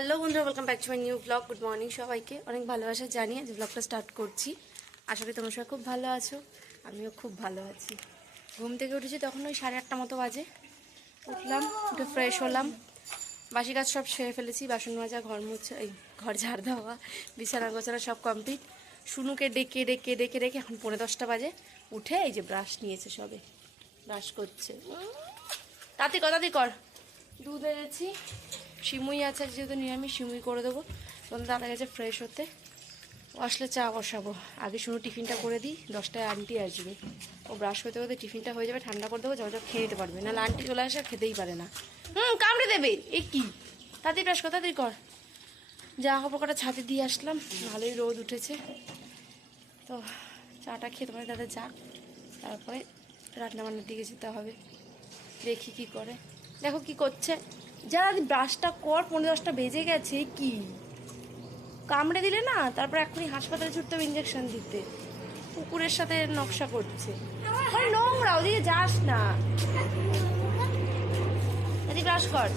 Hello বন্ধুরা welcome back to my new blog good morning সবাইকে। অনেক ভালোবাসা জানিয়ে যে ব্লগটা স্টার্ট করছি। আশা করি তোমরা সবাই খুব ভালো আছো। আমিও খুব ভালো আছি। ঘুম থেকে উঠেছি তখন ওই সাড়ে আটটা মতো বাজে। উঠলাম, উঠে ফ্রেশ হলাম। বাসি কাজ সব সেরে ফেলেছি, বাসন মাজা, ঘর মুছা, এই ঘর ঝাড় দেওয়া, বিছানা গোছানা সব কমপ্লিট শুনুকে ডেকে ডেকে ডেকে ডেকে এখন পৌনে দশটা বাজে। উঠে এই যে ব্রাশ নিয়েছে সবে। ব্রাশ করছে। তাতে তাড়াতাড়ি কর। দুধ এনেছি। সিমুই আছে যেহেতু নিরামিষ সিমুই করে দেবো। তখন দাদা গেছে ফ্রেশ হতে, আসলে চা বসাবো। আগে শুনো টিফিনটা করে দিই, দশটায় আন্টি আসবে। ও ব্রাশ করতে করতে টিফিনটা হয়ে যাবে, ঠান্ডা করে দেবো যখন খেয়ে নিতে পারবে। নাহলে আন্টি চলে আসে খেতেই পারে না। হুম, কামড়ে দেবে। এ কি? তাড়াতাড়ি ব্রাশ কর, তাড়াতাড়ি কর। জামা কাপড় কটা ছাদে দিয়ে আসলাম। ভালোই রোদ উঠেছে। তো চাটা খেয়ে তোমার দাদা যাক। তারপরে রান্না বান্নার দিকে যেতে হবে। দেখি কি করে। দেখো কি করছে। যারা ব্রাশটা কর, পনেরো দশটা বেজে গেছে, কি? কামড়ে দিলে না, তারপর এখনই হাসপাতালে ছুটতে হবে ইঞ্জেকশন দিতে। কুকুরের সাথে নকশা করছে। নোংরা, ওদিকে যাস না। এদিকে ব্রাশ কর।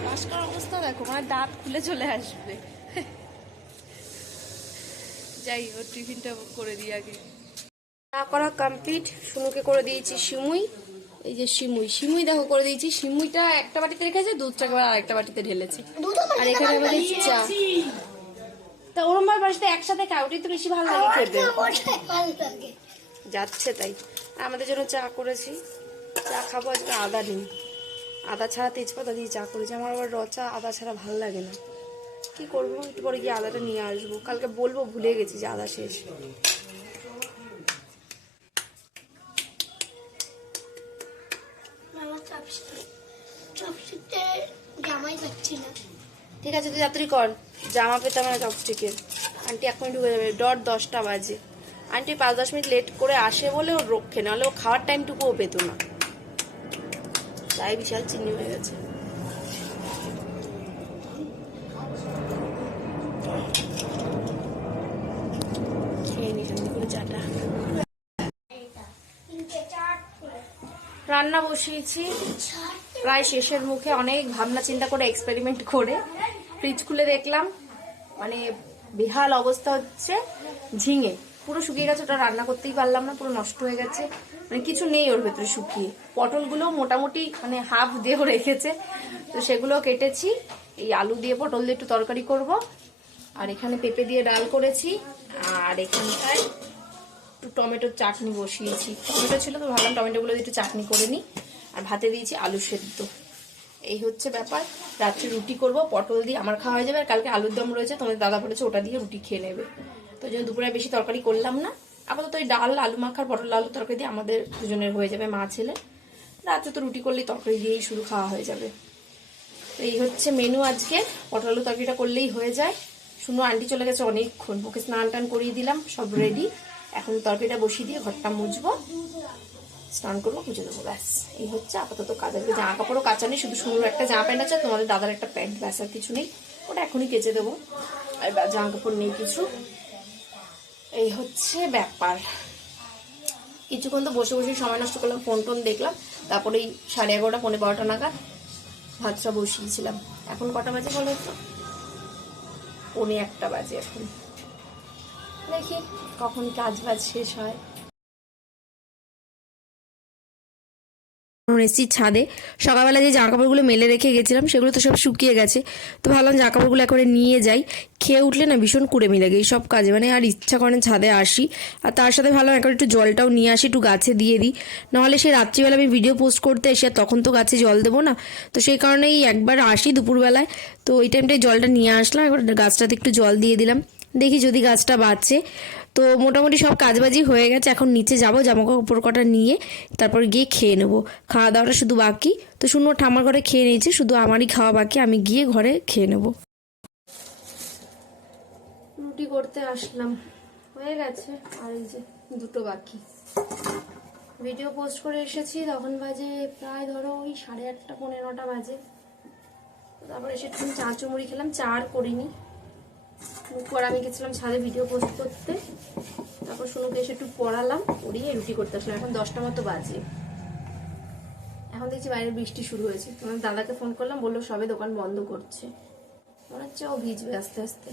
ব্রাশ করার অবস্থা দেখো মানে দাঁত খুলে চলে আসবে। যাই ওর টিফিনটা করে দিই আগে। চা করা কমপ্লিট শুনুকে করে দিয়েছি সিমুই। এই যে সিমুই সিমুই দেখো করে দিয়েছি। সিমুইটা একটা বাটিতে রেখেছে দুধটা এবার আরেকটা বাটিতে ঢেলেছি। আর এখানে আমাদের চা। তা ওরম ভাবে বাড়িতে একসাথে খায় ওটাই তো বেশি ভালো লাগে খেতে। যাচ্ছে তাই। আমাদের জন্য চা করেছি। চা খাব আজকে আদা নেই আদা ছাড়া তেজপাতা দিয়ে চা করেছি। আমার আবার রচা আদা ছাড়া ভালো লাগে না। কি করব? একটু পরে গিয়ে আদাটা নিয়ে আসব। কালকে বলব ভুলে গেছি যে আদা শেষ। ঠিক আছে তুই তাড়াতাড়ি কর। জামা পেতাম না চপস্টিকের। আন্টি এক মিনিট ঢুকে যাবে। ডট দশটা বাজে। আন্টি পাঁচ দশ মিনিট লেট করে আসে বলে ও রক্ষে নাহলে ও খাওয়ার টাইমটুকুও পেতো না। তাই বিশাল চিনি হয়ে গেছে। রান্না বসিয়েছি। প্রায় শেষের মুখে অনেক ভাবনা চিন্তা করে এক্সপেরিমেন্ট করে। ফ্রিজ খুলে দেখলাম। মানে বেহাল অবস্থা হচ্ছে, ঝিঙে। পুরো শুকিয়ে গেছে, ওটা রান্না করতেই পারলাম না, পুরো নষ্ট হয়ে গেছে। মানে কিছু নেই ওর ভেতরে শুকিয়ে। পটলগুলো মোটামুটি মানে হাফ দিয়েও রেখেছে। তো সেগুলো কেটেছি। এই আলু দিয়ে পটল দিয়ে একটু তরকারি করব। আর এখানে পেঁপে দিয়ে ডাল করেছি। আর এখানটায় একটু টমেটোর চাটনি বসিয়েছি। টমেটো ছিল তো ভাবলাম টমেটোগুলো দিয়ে একটু চাটনি করে নিই। আর ভাতে দিয়েছি আলু সেদ্ধ। এই হচ্ছে ব্যাপার। রাত্রে রুটি করব, পটল দিয়ে আমার খাওয়া হয়ে যাবে আর কালকে আলুর দম রয়েছে, তোমাদের দাদা বলেছে ওটা দিয়ে রুটি খেয়ে নেবে। তো জন্য দুপুরে বেশি তরকারি করলাম না। আপাতত ওই ডাল, আলু মাখার পটল আলু তরকারি দিয়ে আমাদের দুজনের হয়ে যাবে, মা, ছেলে। রাত্রে তো রুটি করলেই তরকারি দিয়েই শুরু খাওয়া হয়ে যাবে। তো এই হচ্ছে মেনু আজকে। পটল আলু তরকারিটা করলেই হয়ে যায়। শুনো, আন্টি চলে গেছে অনেকক্ষণ। ওকে স্নান টান করিয়ে দিলাম, সব রেডি এখন তরকারিটা বসিয়ে দিয়ে ঘরটা মুছবো। স্নান করব, পুজো দেবো, ব্যাস। এই হচ্ছে আপাতত কাজ। আজকে জামা কাপড়ও কাঁচা নেই, শুধু সুন্দর একটা জামা প্যান্ট আছে, তোমাদের দাদার একটা প্যান্ট, ব্যাস, আর কিছু নেই। ওটা এখনই কেচে দেবো। আর জামা কাপড় নেই কিছু। এই হচ্ছে ব্যাপার। কিছুক্ষণ তো বসে বসে সময় নষ্ট করলাম, ফোন টোন দেখলাম। তারপরে এই সাড়ে এগারোটা পনেরো বারোটা নাগাদ ভাতটা বসিয়েছিলাম। এখন কটা বাজে বলো তো? পৌনে একটা বাজে এখন। দেখি কখন কাজ বাজ শেষ হয়। এসেছি ছাদে। সকালবেলা যে জামা কাপড়গুলো মেলে রেখে গেছিলাম, সেগুলো তো সব শুকিয়ে গেছে। তো ভাবলাম কাপড়গুলো একবারে নিয়ে যাই। খেয়ে উঠলে না ভীষণ কুড়েমি লাগে এই সব কাজে। মানে আর ইচ্ছা করেন ছাদে আসি। আর তার সাথে ভালো একবার একটু জলটাও নিয়ে আসি, একটু গাছে দিয়ে দিই। নাহলে সেই রাত্রিবেলা আমি ভিডিও পোস্ট করতে এসে আর তখন তো গাছে জল দেবো না। তো সেই কারণেই একবার আসি দুপুরবেলায়। তো ওই টাইমটায় জলটা নিয়ে আসলাম। একবার গাছটাতে একটু জল দিয়ে দিলাম। দেখি যদি গাছটা বাঁচে তো মোটামুটি সব কাজবাজি হয়ে গেছে। এখন নিচে যাব জামা কাপড় কটা নিয়ে তারপর গিয়ে খেয়ে নেব। খাওয়া দাওয়াটা শুধু বাকি। তো শুনো ঠামার ঘরে খেয়ে নিয়েছি, শুধু আমারই খাওয়া বাকি, আমি গিয়ে ঘরে খেয়ে নেব। রুটি করতে আসলাম। হয়ে গেছে। আর এই যে দুটো বাকি। ভিডিও পোস্ট করে এসেছি, তখন বাজে প্রায় ধরো ওই সাড়ে আটটা, পনেরোটা বাজে। তারপর এসে চা চুমুড়ি খেলাম, চা আর করিনি। পর আমি গেছিলাম ছাদে ভিডিও পোস্ট করতে। তারপর শুনুকে এসে একটু পড়ালাম, পড়িয়ে রুটি করতে আসলাম। এখন দশটা মতো বাজে। এখন দেখছি বাইরে বৃষ্টি শুরু হয়েছে। তোমার দাদাকে ফোন করলাম, বলল, সবে দোকান বন্ধ করছে। মনে হচ্ছে ও ভিজবে আস্তে আস্তে।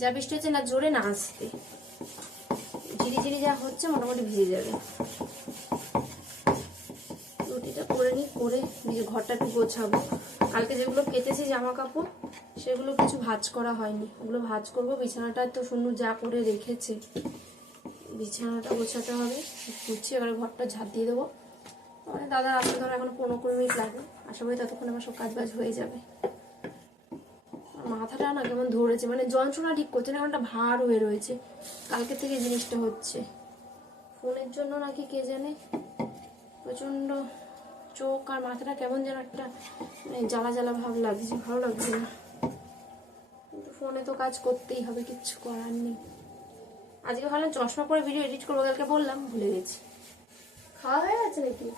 যা বৃষ্টি হচ্ছে না, জোরে না আসতে ঝিরি ঝিরি যা হচ্ছে, মোটামুটি ভিজে যাবে। রুটিটা করে নিই করে নিজে ঘরটা একটু গোছাবো। কালকে যেগুলো কেটেছি জামা কাপড় সেগুলো কিছু ভাজ করা হয়নি। ওগুলো ভাজ করব। বিছানাটা তো শূন্য যা করে রেখেছে। বিছানাটা গোছাতে হবে। গুছিয়ে এবারে ঘরটা ঝাঁপ দিয়ে দেবো। মানে দাদা আসতে ধরো এখন পনেরো কুড়ি মিনিট লাগবে আশা করি ততক্ষণ আমার সব কাজ বাজ হয়ে যাবে। মাথাটা না কেমন ধরেছে। মানে যন্ত্রণা ঠিক করছে না এমনটা ভার হয়ে রয়েছে। কালকে থেকে জিনিসটা হচ্ছে। ফোনের জন্য নাকি কে জানে? প্রচণ্ড চোখ আর মাথাটা কেমন যেন একটা মানে জ্বালা জ্বালা ভাব লাগছে। ভালো লাগছে না। ফোনে তো কাজ করতেই হবে কিচ্ছু করার নেই। আজকে ভাবলাম চশমা পরে ভিডিও এডিট করব কালকে বললাম ভুলে গেছি। খাওয়া হয়ে গেছে নাকি?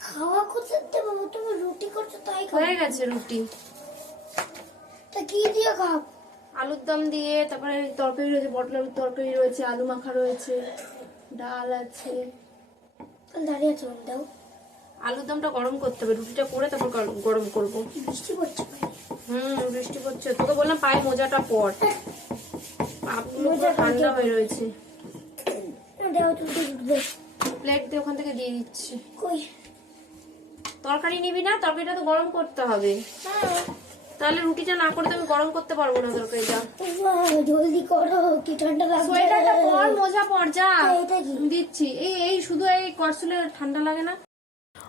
খাওয়া করতে দেবো তুমি রুটি করছ তাই হয়ে গেছে রুটি। তা কি দিয়ে খাও আলুর দম দিয়ে তারপরে তরকারি রয়েছে পটল আলুর তরকারি রয়েছে আলু মাখা রয়েছে ডাল আছে। দাঁড়িয়ে আছো দাও। আলুর দমটা গরম করতে হবে রুটিটা করে তারপর গরম- করব। বৃষ্টি পড়ছে। হুম বৃষ্টি পড়ছে। তোকে বললাম পায়ে মোজাটা পর। ঠান্ডা হয়ে রয়েছে। না, দাও তুমি উঠবে প্লেট দিয়ে ওখান থেকে দিয়ে দিচ্ছি। তরকারি নিবি না? তরকারিটা তো গরম করতে হবে। হ্যাঁ। তাহলে রুটিটা না করে তো আমি গরম করতে পারব না তরকারিটা। জলদি করো কি ঠান্ডা লাগছে। সোয়েটারটা পর মোজা পর যা। এটা দিচ্ছি। এই এই শুধু এই করছুলে ঠান্ডা লাগে না।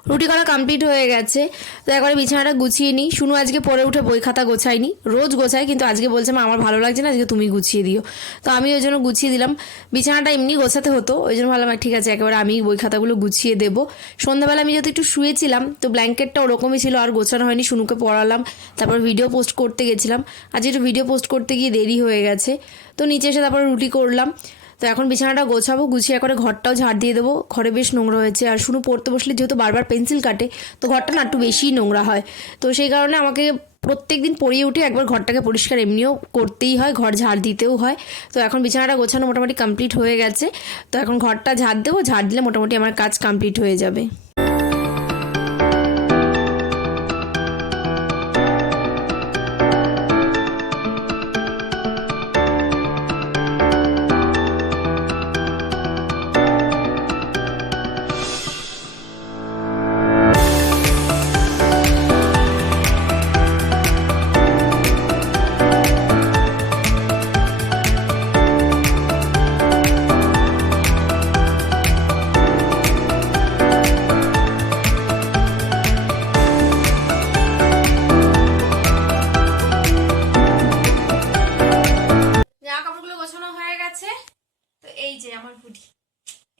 রুটি করা কমপ্লিট হয়ে গেছে। তো একবারে বিছানাটা গুছিয়ে নিই। শুনু আজকে পরে উঠে বই খাতা গোছাইনি রোজ গোছাই কিন্তু আজকে বলছে, মা, আমার ভালো লাগছে না, আজকে তুমি গুছিয়ে দিও। তো আমি ওই জন্য গুছিয়ে দিলাম। বিছানাটা এমনি গোছাতে হতো, ওই জন্য ভাবলাম ঠিক আছে, একেবারে আমি বই খাতাগুলো গুছিয়ে দেবো। সন্ধ্যাবেলা আমি যেহেতু একটু শুয়েছিলাম, তো ব্ল্যাঙ্কেটটা ওরকমই ছিল, আর গোছানো হয়নি। শুনুকে পড়ালাম, তারপর ভিডিও পোস্ট করতে গেছিলাম। আজ একটু ভিডিও পোস্ট করতে গিয়ে দেরি হয়ে গেছে। তো নিচে এসে তারপর রুটি করলাম। তো এখন বিছানাটা গোছাবো, গুছিয়ে করে ঘরটাও ঝাড় দিয়ে দেবো। ঘরে বেশ নোংরা হয়েছে। আর শুনু পড়তে বসলে যেহেতু বারবার পেন্সিল কাটে, তো ঘরটা না একটু বেশিই নোংরা হয়। তো সেই কারণে আমাকে প্রত্যেক দিন পড়িয়ে উঠে একবার ঘরটাকে পরিষ্কার এমনিও করতেই হয়, ঘর ঝাড় দিতেও হয়। তো এখন বিছানাটা গোছানো মোটামুটি কমপ্লিট হয়ে গেছে। তো এখন ঘরটা ঝাড় দেবো, ঝাড় দিলে মোটামুটি আমার কাজ কমপ্লিট হয়ে যাবে।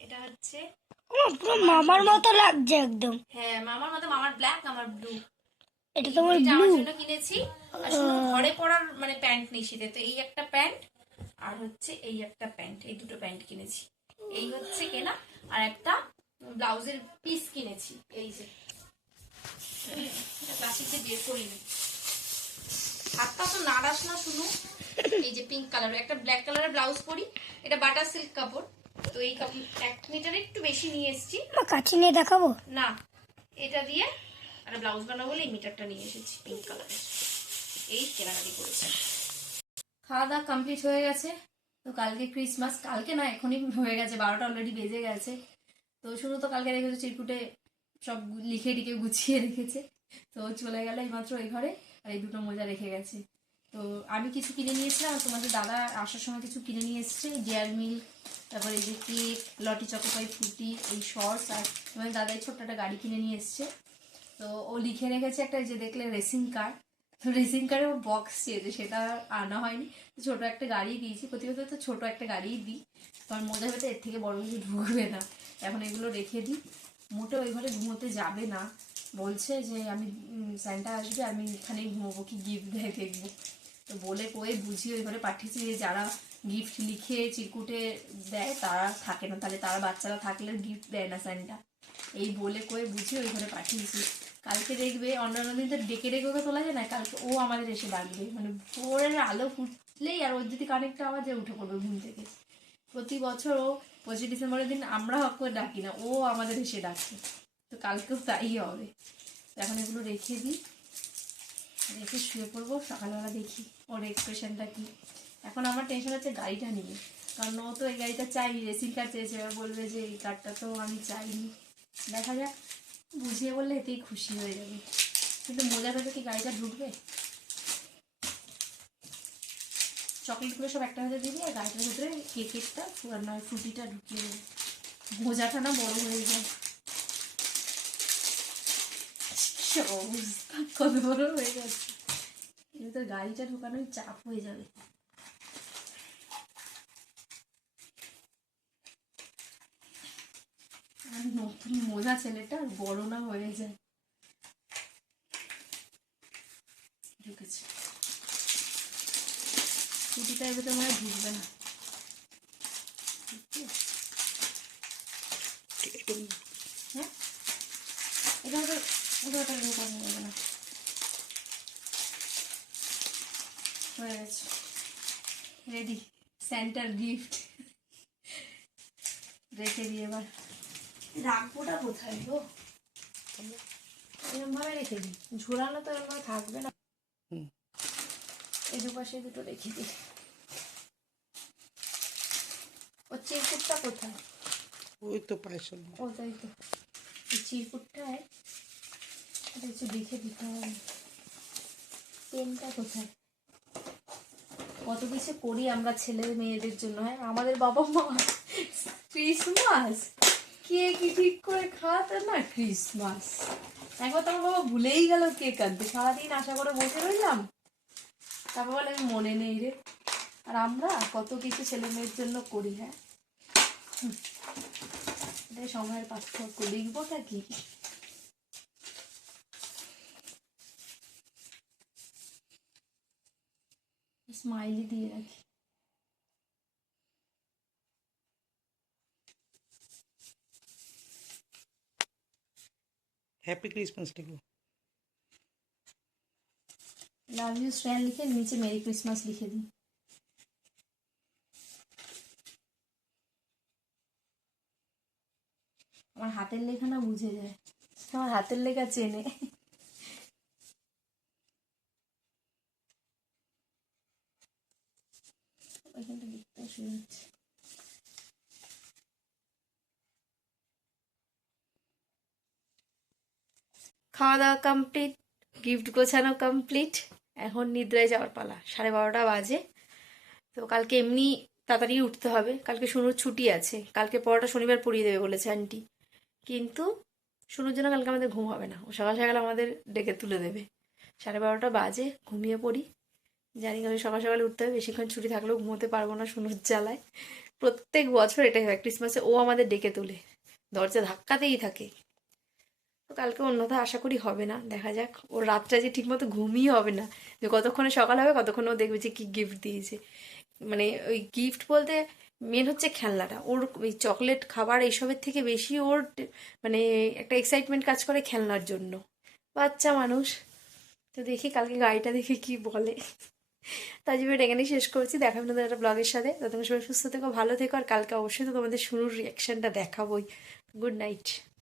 এটা হচ্ছে আমার পুরো মামার মতো লাগছে একদম। হ্যাঁ মামার মতো মামার ব্ল্যাক আমার ব্লু এটা তোমার এটা ব্লু জন্য কিনেছি। আর ঘরে পরার মানে প্যান্ট নেই শীতে। তো এই একটা প্যান্ট আর হচ্ছে এই একটা প্যান্ট এই দুটো প্যান্ট কিনেছি। এই হচ্ছে কেনা আর একটা ব্লাউজের পিস কিনেছি। এই যে। ক্লাসিকে বের করিনি। হাতটা তো নাড়াস না শুধু এই যে পিঙ্ক কালার একটা ব্ল্যাক কালারের ব্লাউজ পরি। এটা বাটার সিল্ক কাপড়। তো এই এক মিটার একটু বেশি নিয়ে এসেছি। কাছে নিয়ে দেখাবো? না এটা দিয়ে একটা ব্লাউজ বানাবো বলে এই মিটারটা নিয়ে এসেছি পিঙ্ক কালারের এই কেনাকাটি করেছি। খাওয়া দাওয়া কমপ্লিট হয়ে গেছে। তো কালকে ক্রিসমাস কালকে না এখনই হয়ে গেছে বারোটা অলরেডি বেজে গেছে। তো শুধু তো কালকে রেখেছে চিরকুটে সব লিখে টিখে গুছিয়ে রেখেছে। তো চলে গেল এইমাত্র এই ঘরে আর এই দুটো মোজা রেখে গেছে। তো আমি কিছু কিনে নিয়েছিলাম তোমাদের দাদা আসার সময় কিছু কিনে নিয়ে এসছে ডিয়ার মিল্ক, তারপরে এই যে কেক, লটি চকোপাই ফ্রুটি এই সস আর তোমাদের দাদা এই ছোট্ট একটা গাড়ি কিনে নিয়ে এসছে। তো ও লিখে রেখেছে একটা যে দেখলে রেসিং কার, তো রেসিং কারের বক্স চেয়েছে সেটা আনা হয়নি। তো ছোট একটা গাড়ি দিয়েছি প্রতিবছর তো ছোট একটা গাড়িই দিই। কারণ মজা হতে এর থেকে বড় কিছু ঢুকবে না। এখন এগুলো রেখে দিই। মোটেও ওই ঘরে ঘুমোতে যাবে না। বলছে যে আমি স্যান্টা আসবে, আমি এখানেই ঘুমোবো, কি গিফট দেয় দেখব। তো বলে কয়ে বুঝিয়ে ওই ঘরে পাঠিয়েছি যে যারা গিফট লিখে চিরকুটে দেয় তারা থাকে না। তাহলে তারা বাচ্চারা থাকলে গিফট দেয় না স্যান্টা এই বলে কয়ে বুঝিয়ে ওই ঘরে পাঠিয়েছি। কালকে দেখবে অন্যান্য দিন তো ডেকে ডেকে ওকে তোলা যায় না? কালকে ও আমাদের এসে ডাকবে। মানে ভোরের আলো ফুটলেই আর ওর যদি কানেক্ট আওয়াজে উঠে পড়বে ঘুম থেকে। প্রতি বছর ও পঁচিশে ডিসেম্বরের দিন আমরা করে ডাকি না, ও আমাদের এসে ডাকে তো কালকেও তাই হবে। এখন এগুলো রেখে দিই। রেখে শুয়ে পড়ব, সকালবেলা দেখি ওর এক্সপ্রেশনটা কি। এখন আমার টেনশন হচ্ছে গাড়িটা নিয়ে, কারণ ও তো এই গাড়িটা চাইনি রেসিং কার চেয়েছে, এবার বলবে যে এই কারটা তো আমি চাইনি। দেখা যাক, বুঝিয়ে বললে এতেই খুশি হয়ে যাবে। কিন্তু মজা ভেবে কি, গাড়িটা ঢুকবে? চকলেটগুলো সব একটা হাতে দিই আর গাড়িটার ভিতরে কেকেরটা নয় ফ্রুটিটা ঢুকিয়ে দেবে। মোজাটা না বড় হয়ে যায়। কি কত বড় হয়ে যাচ্ছে। এবার তো গাড়িটা ঢোকানোই চাপ হয়ে যাবে। আর নতুন মোজা ছেলেটা আর বড় না হয়ে যায়। ঢুকেছে। ছুটিটা এবার তো মনে ঢুকবে না। হ্যাঁ? এটা হয়তো হয়তো ঢোকানো যাবে না হয়ে গেছে রেডি সেন্টার গিফট রেখে দিই এবার রাখবোটা কোথায় গো এরকম ভাবে রেখে দিই ঝোলানো তো এরকম ভাবে থাকবে না এই দুপাশে দুটো রেখে দিই ও চিরকুটটা কোথায় ওই তো পায়ের ও তাই তো এই চিরকুটটায় এটা হচ্ছে দেখে দিতে হবে। পেনটা কোথায়? কত কিছু করি আমরা ছেলে মেয়েদের জন্য হ্যাঁ? আমাদের বাবা মা ক্রিসমাস কে কি ঠিক করে খাওয়াতো না ক্রিসমাস একবার তো আমার বাবা ভুলেই গেল কে কাঁদবে। সারাদিন আশা করে বসে রইলাম। তারপর বলে আমি মনে নেই রে। আর আমরা কত কিছু ছেলে মেয়ের জন্য করি হ্যাঁ। এটাই সময়ের পার্থক্য। লিখবোটা কি? স্মাইলি দিয়ে রাখি হ্যাপি ক্রিসমাস লিখো লাভ ইউ স্ট্র্যান্ড লিখে নিচে মেরি ক্রিসমাস লিখে দিই আমার হাতের লেখা না বুঝে যায় আমার হাতের লেখা চেনে ওইখানটা লিখতে শুরু হচ্ছে খাওয়া দাওয়া কমপ্লিট গিফট গোছানো কমপ্লিট এখন নিদ্রায় যাওয়ার পালা। সাড়ে বারোটা বাজে। তো কালকে এমনি তাড়াতাড়ি উঠতে হবে। কালকে শুনুর ছুটি আছে। কালকে পড়াটা শনিবার পড়িয়ে দেবে বলেছে আন্টি কিন্তু শুনুর জন্য কালকে আমাদের ঘুম হবে না। ও সকাল সকাল আমাদের ডেকে তুলে দেবে। সাড়ে বারোটা বাজে, ঘুমিয়ে পড়ি। জানি আমি সকাল সকালে উঠতে হবে বেশিক্ষণ ছুটি থাকলেও ঘুমোতে পারব না শুনুর জ্বালায়। প্রত্যেক বছর এটাই হয়, ক্রিসমাসে ও আমাদের ডেকে তোলে। দরজা ধাক্কাতেই থাকে। তো কালকে অন্যথা আশা করি হবে না, দেখা যাক। ওর রাতটা যে ঠিকমতো ঘুমই হবে না, যে কতক্ষণে সকাল হবে, কতক্ষণ ও দেখবে যে কি গিফট দিয়েছে। মানে ওই গিফট বলতে মেন হচ্ছে খেলনাটা। ওর ওই চকলেট খাবার এইসবের থেকে বেশি ওর মানে একটা এক্সাইটমেন্ট কাজ করে খেলনার জন্য। বাচ্চা মানুষ। তো দেখি কালকে গাড়িটা দেখে কি বলে। তাই জন্য এখানেই শেষ করছি। দেখা হবে একটা ব্লগের সাথে। তো ততক্ষণ সবাই সুস্থ থেকো, ভালো থেকো, আর কালকে অবশ্যই তো তোমাদের শুরুর রিয়াকশনটা দেখাবোই। Good night